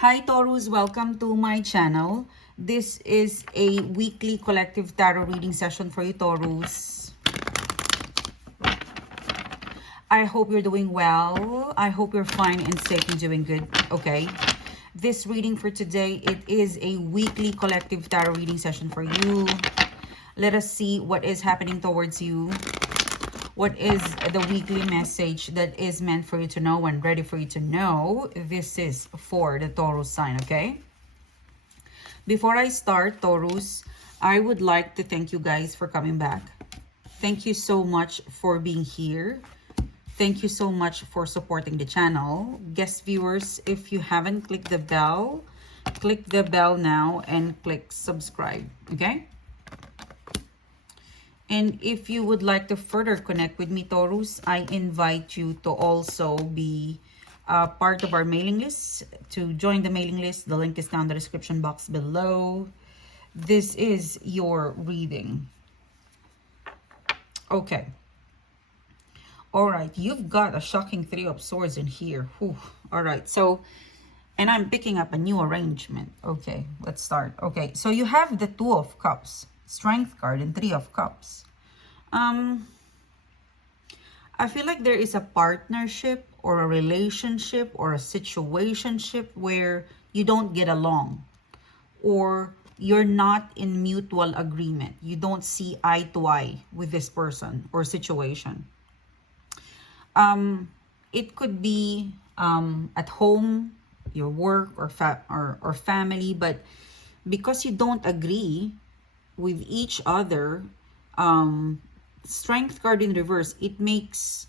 Hi Taurus, welcome to my channel. This is a weekly collective tarot reading session for you Taurus. I hope you're doing well. I hope you're fine and safe and doing good. Okay. This reading for today, it is a weekly collective tarot reading session for you. Let us see what is happening towards you. What is the weekly message that is meant for you to know and ready for you to know? This is for the Taurus sign, okay? Before I start, Taurus, I would like to thank you guys for coming back. Thank you so much for being here. Thank you so much for supporting the channel. Guest viewers, if you haven't clicked the bell, click the bell now and click subscribe, okay? And if you would like to further connect with me, Taurus, I invite you to also be part of our mailing list. To join the mailing list, the link is down in the description box below. This is your reading. Okay. All right. You've got a shocking Three of Swords in here. Whew. All right. So, and I'm picking up a new arrangement. Okay. Let's start. Okay. So you have the Two of Cups, Strength card, and Three of Cups. I feel like there is a partnership or a relationship or a situationship where you don't get along, or you're not in mutual agreement. You don't see eye to eye with this person or situation. It could be at home, your work, or family, but because you don't agree with each other, Strength card in reverse, it makes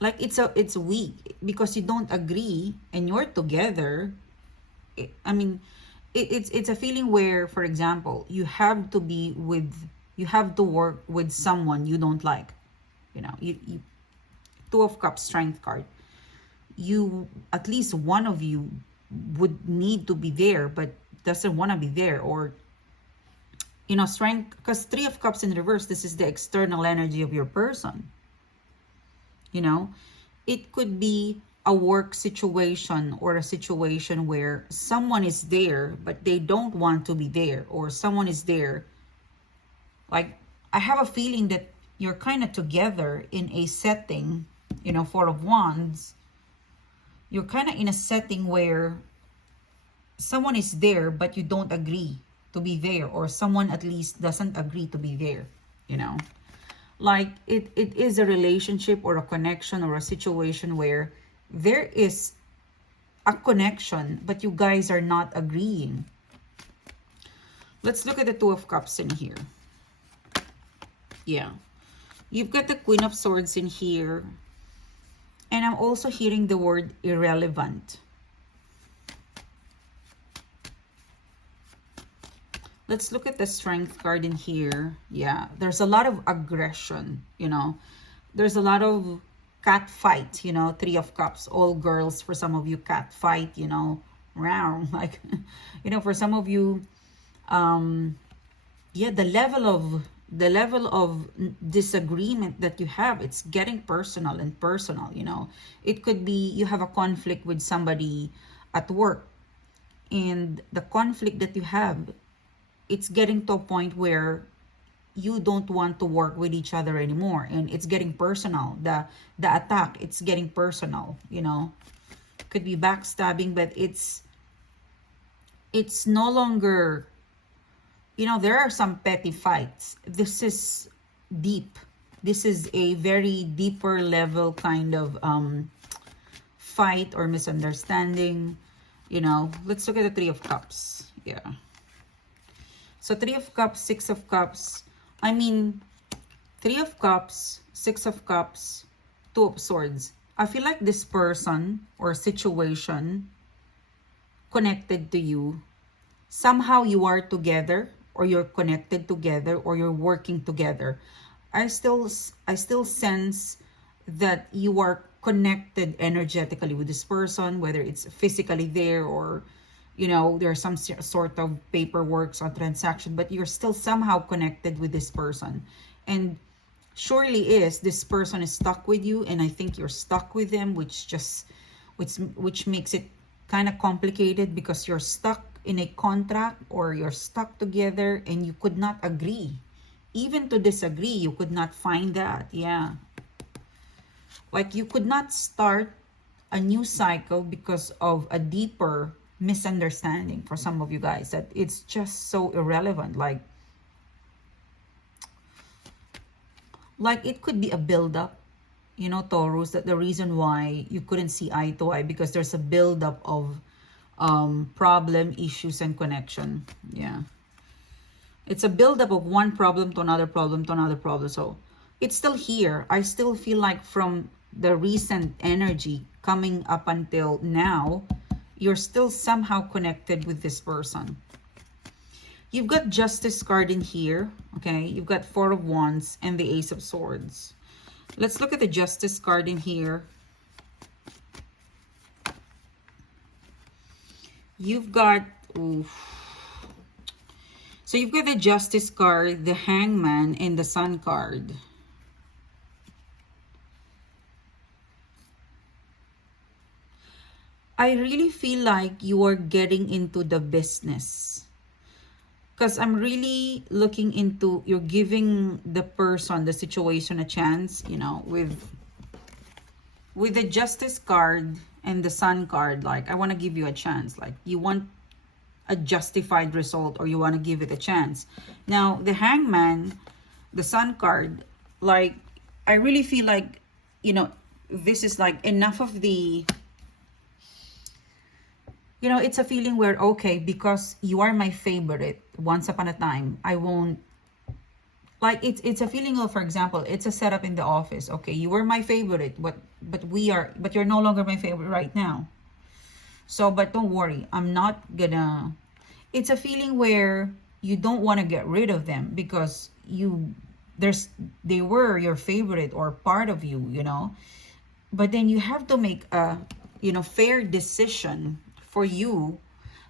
like it's weak because you don't agree and you're together. It's a feeling where, for example, you have to work with someone you don't like. You know, you Two of Cups, Strength card. You, at least one of you would need to be there but doesn't want to be there, or you know, Strength, because Three of Cups in reverse, this is the external energy of your person. You know, it could be a work situation or a situation where someone is there, but they don't want to be there, or someone is there. Like, I have a feeling that you're kind of together in a setting, you know, Four of Wands. You're kind of in a setting where someone is there, but you don't agree to be there, or someone at least doesn't agree to be there, you know. Like it is a relationship or a connection or a situation where there is a connection but you guys are not agreeing. Let's look at the Two of Cups in here. Yeah, you've got the Queen of Swords in here, and I'm also hearing the word irrelevant. Let's look at the Strength card in here. Yeah, there's a lot of aggression, you know. There's a lot of cat fight, you know, Three of Cups. All girls, for some of you, cat fight, you know, round. Like, you know, for some of you, yeah, the level of disagreement that you have, it's getting personal, you know. It could be you have a conflict with somebody at work, and the conflict that you have, it's getting to a point where you don't want to work with each other anymore, and it's getting personal. The attack, it's getting personal, you know. Could be backstabbing, but it's no longer, you know, there are some petty fights. This is deep. This is a very deeper level kind of fight or misunderstanding, you know. Let's look at the Three of Cups. Yeah. So Three of Cups, Six of Cups. I mean, Three of Cups, Six of Cups, Two of Swords. I feel like this person or situation connected to you. Somehow you are together, or you're connected together, or you're working together. I still sense that you are connected energetically with this person, whether it's physically there, or you know, there's some sort of paperwork or transaction, but you're still somehow connected with this person. And surely this person is stuck with you, and I think you're stuck with them, which makes it kind of complicated because you're stuck in a contract or you're stuck together and you could not agree. Even to disagree, you could not find that. Yeah. Like you could not start a new cycle because of a deeper misunderstanding for some of you guys, that it's just so irrelevant. Like it could be a build-up, you know, Taurus, that the reason why you couldn't see eye to eye because there's a build-up of problem, issues, and connection. Yeah. It's a build-up of one problem to another problem to another problem. So it's still here. I still feel like from the recent energy coming up until now, you're still somehow connected with this person. You've got Justice card in here, okay? You've got Four of Wands and the Ace of Swords. Let's look at the Justice card in here. You've got, oof. So you've got the Justice card, the Hangman, and the Sun card. I really feel like you are getting into the business. Because I'm really looking into, you're giving the person, the situation a chance, you know, with the Justice card and the Sun card. Like, I want to give you a chance. Like, you want a justified result or you want to give it a chance. Now, the Hangman, the Sun card, like, I really feel like, you know, this is like enough of the... You know, it's a feeling where, okay, because you are my favorite, once upon a time, I won't... Like, it's a feeling of, for example, it's a setup in the office. Okay, you were my favorite, but you're no longer my favorite right now. So, but don't worry, I'm not gonna... It's a feeling where you don't want to get rid of them because they were your favorite or part of you, you know. But then you have to make a, you know, fair decision for you.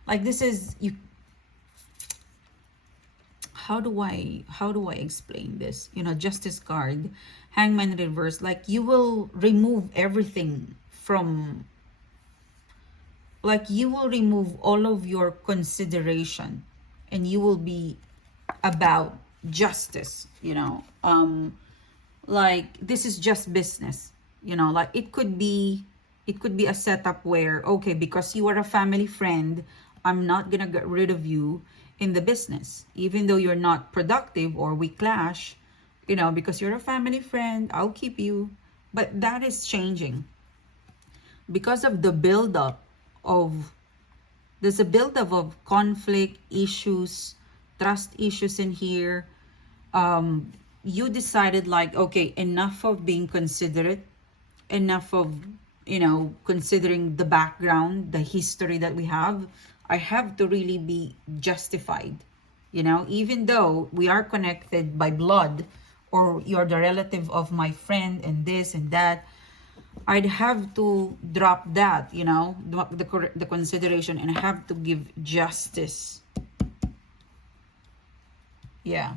Like, this is you... How do I explain this? You know, Justice card, Hangman reverse, like you will remove everything from... Like, you will remove all of your consideration and you will be about justice, you know. Like, this is just business, you know. Like, it could be a setup where, okay, because you are a family friend, I'm not gonna get rid of you in the business, even though you're not productive or we clash, you know, because you're a family friend, I'll keep you. But that is changing because of the buildup of... There's a buildup of conflict, issues, trust issues in here. You decided, like, okay, enough of being considerate, enough of, you know, considering the background, the history that we have. I have to really be justified, you know, even though we are connected by blood or you're the relative of my friend and this and that. I'd have to drop that, you know, the consideration, and I have to give justice. Yeah.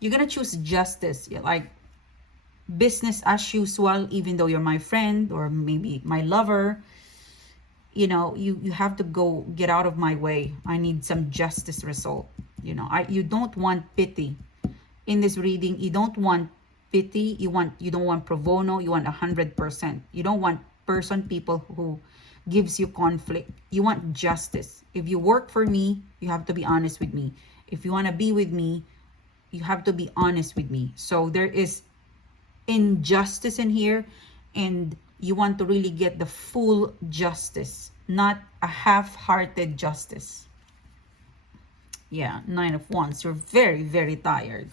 You're gonna choose justice. Yeah, like business as usual, even though you're my friend or maybe my lover. You know, you have to go, get out of my way. I need some justice result. You know, you don't want pity. In this reading, you don't want pity. You don't want pro bono. You want 100%. You don't want people who gives you conflict. You want justice. If you work for me, you have to be honest with me. If you want to be with me, you have to be honest with me. So there is injustice in here, and you want to really get the full justice, not a half-hearted justice. Yeah, 9 of Wands. You're very, very tired.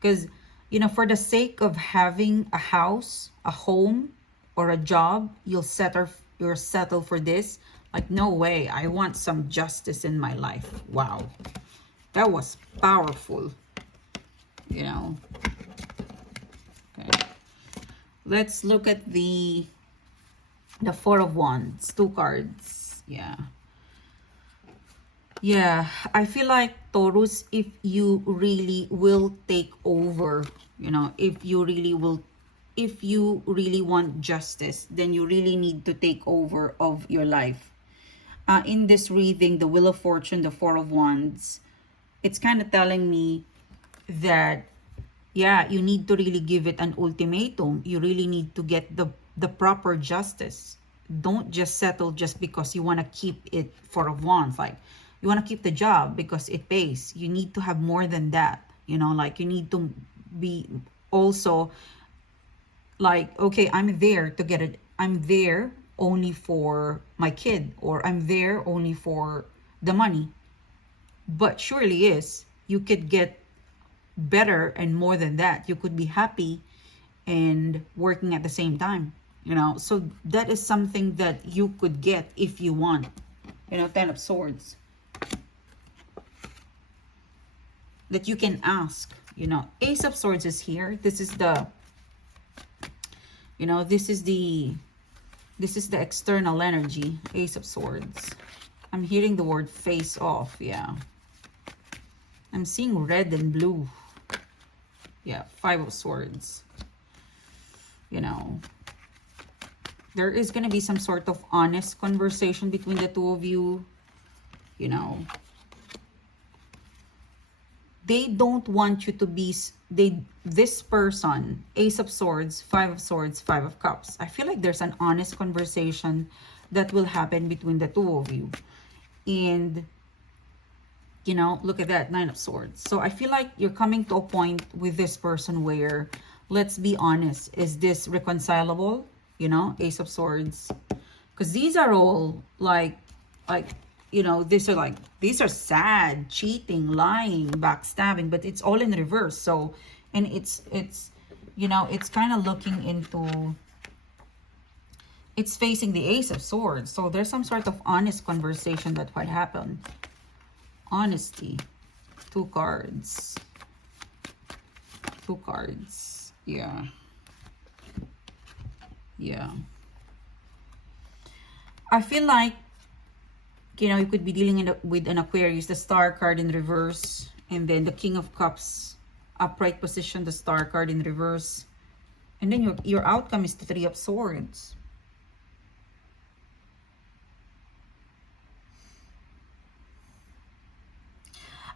Because, you know, for the sake of having a house, a home, or a job, you'll settle for this. Like, no way. I want some justice in my life. Wow. That was powerful. You know. Okay. Let's look at the Four of Wands. 2 cards. Yeah. Yeah, I feel like, Taurus, if you really will take over, you know, if you really will if you really want justice, then you really need to take over of your life. In this reading, the Wheel of Fortune, the Four of Wands, it's kind of telling me that, yeah, you need to really give it an ultimatum. You really need to get the proper justice. Don't just settle just because you want to keep it. Four of Wands, like you want to keep the job because it pays. You need to have more than that. You know, like you need to be also like, okay, I'm there to get it. I'm there only for my kid, or I'm there only for the money. But surely is, you could get better and more than that. You could be happy and working at the same time, you know. So that is something that you could get if you want, you know. Ten of Swords, that you can ask, you know. Ace of Swords is here. This is the, you know, this is the external energy. Ace of Swords. I'm hearing the word face off. Yeah, I'm seeing red and blue. Yeah, Five of Swords. You know, there is going to be some sort of honest conversation between the two of you. You know, they don't want you to be, this person, Ace of Swords, Five of Swords, Five of Cups. I feel like there's an honest conversation that will happen between the two of you. And, you know, look at that, Nine of Swords. So I feel like you're coming to a point with this person where, let's be honest, is this reconcilable? You know, Ace of Swords. Because these are all like, you know, these are sad, cheating, lying, backstabbing, but it's all in reverse. So, and it's, you know, it's kind of looking into, it's facing the Ace of Swords. So there's some sort of honest conversation that might happen. Honesty. Two cards. Two cards. Yeah. Yeah. I feel like, you know, you could be dealing with an Aquarius, the Star card in reverse, and then the King of Cups, upright position, the Star card in reverse, and then your outcome is the Three of Swords.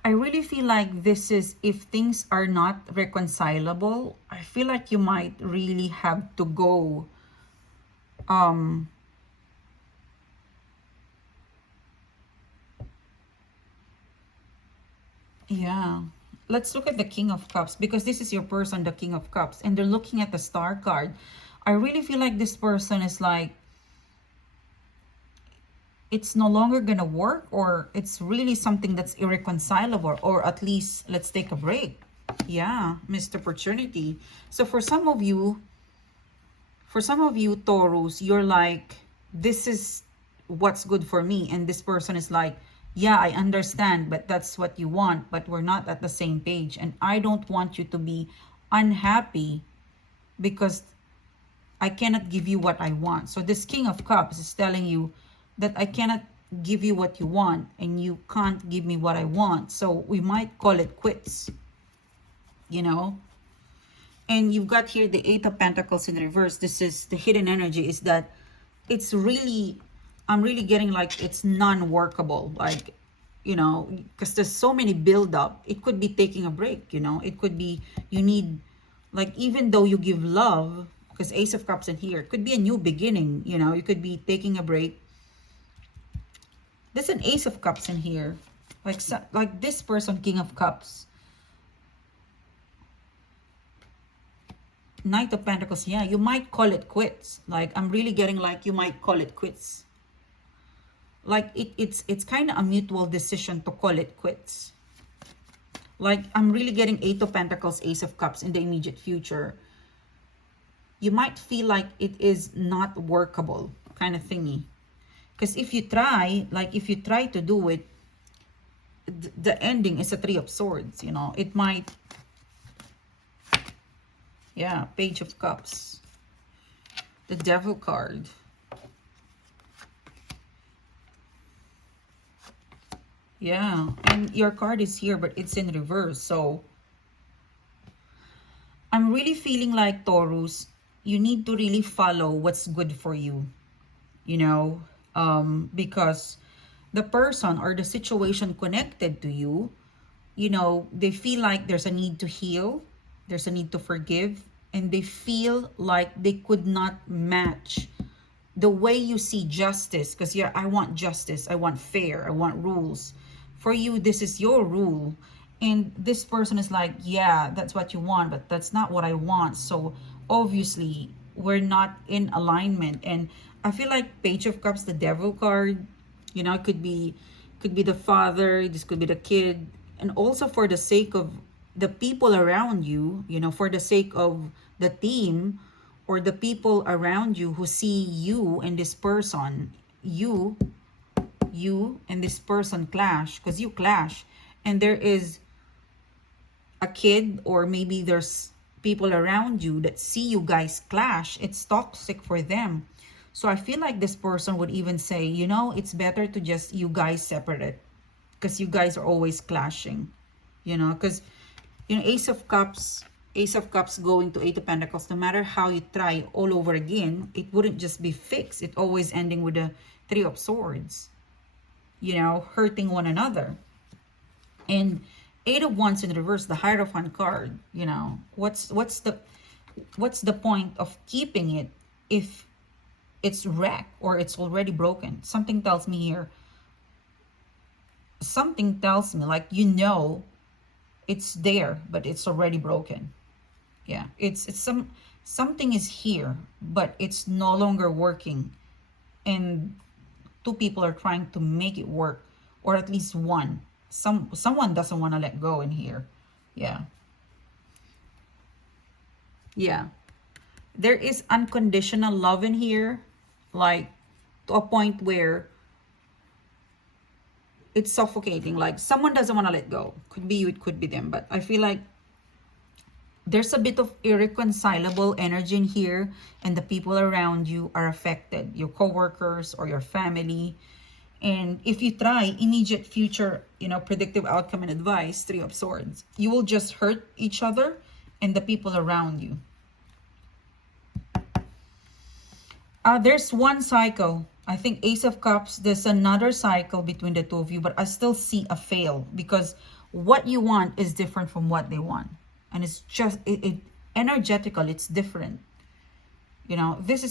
I really feel like this is, if things are not reconcilable, I feel like you might really have to go yeah. Let's look at the King of Cups, because this is your person, the King of Cups, and they're looking at the Star card. I really feel like this person is like, it's no longer gonna work, or it's really something that's irreconcilable, or at least let's take a break. Yeah, missed opportunity. So for some of you, Taurus, you're like, this is what's good for me, and this person is like, yeah, I understand, but that's what you want, but we're not at the same page, and I don't want you to be unhappy because I cannot give you what I want. So this King of Cups is telling you that I cannot give you what you want, and you can't give me what I want. So we might call it quits, you know. And you've got here the Eight of Pentacles in reverse. This is the hidden energy, is that it's really, I'm really getting like it's non-workable. Like, you know, because there's so many build up. It could be taking a break, you know. It could be, you need, like, even though you give love, because Ace of Cups in here, it could be a new beginning, you know. You could be taking a break. There's an Ace of Cups in here. Like this person, King of Cups. Knight of Pentacles, yeah, you might call it quits. Like, I'm really getting like you might call it quits. Like, it's kind of a mutual decision to call it quits. Like, I'm really getting Eight of Pentacles, Ace of Cups in the immediate future. You might feel like it is not workable, kind of thingy. Because if you try, like if you try to do it, the ending is a Three of Swords, you know. It might, yeah, Page of Cups. The Devil card. Yeah, and your card is here, but it's in reverse. So I'm really feeling like, Taurus, you need to really follow what's good for you, you know, because the person or the situation connected to you, you know, they feel like there's a need to heal, there's a need to forgive, and they feel like they could not match the way you see justice. Because yeah, I want justice, I want fair, I want rules. For you, this is your rule. And this person is like, yeah, that's what you want, but that's not what I want. So obviously, we're not in alignment. And I feel like Page of Cups, the Devil card, you know, it could be the father, this could be the kid. And also for the sake of the people around you, you know, for the sake of the team or the people around you who see you and this person, you and this person clash, because you clash, and there is a kid, or maybe there's people around you that see you guys clash. It's toxic for them. So I feel like this person would even say, you know, it's better to just you guys separate it, because you guys are always clashing, you know, because, you know, Ace of Cups going to Eight of Pentacles, no matter how you try all over again, it wouldn't just be fixed. It always ending with the Three of Swords, you know, hurting one another. And Eight of Wands in reverse, the Hierophant card, you know, what's the point of keeping it if it's wrecked or it's already broken? Something tells me here, something tells me, like, you know, it's there, but it's already broken. Yeah, it's something is here, but it's no longer working, and two people are trying to make it work, or at least one. Someone doesn't want to let go in here. Yeah. Yeah. There is unconditional love in here, like to a point where it's suffocating. Like someone doesn't want to let go. Could be you, it could be them, but I feel like there's a bit of irreconcilable energy in here, and the people around you are affected, your coworkers or your family. And if you try immediate future, you know, predictive outcome and advice, Three of Swords, you will just hurt each other and the people around you. There's one cycle. I think Ace of Cups, there's another cycle between the two of you, but I still see a fail, because what you want is different from what they want. And it's just, it energetical, it's different. You know, this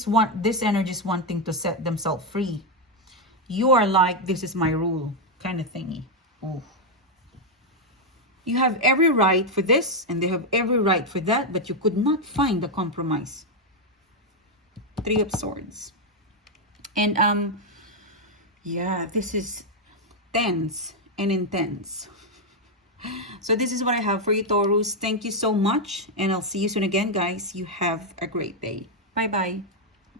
energy is wanting to set themselves free. You are like, this is my rule kind of thingy. Ooh. You have every right for this, and they have every right for that, but you could not find a compromise. Three of Swords. And yeah, this is tense and intense. So this is what I have for you, Taurus. Thank you so much, and I'll see you soon again, guys. You have a great day. Bye bye.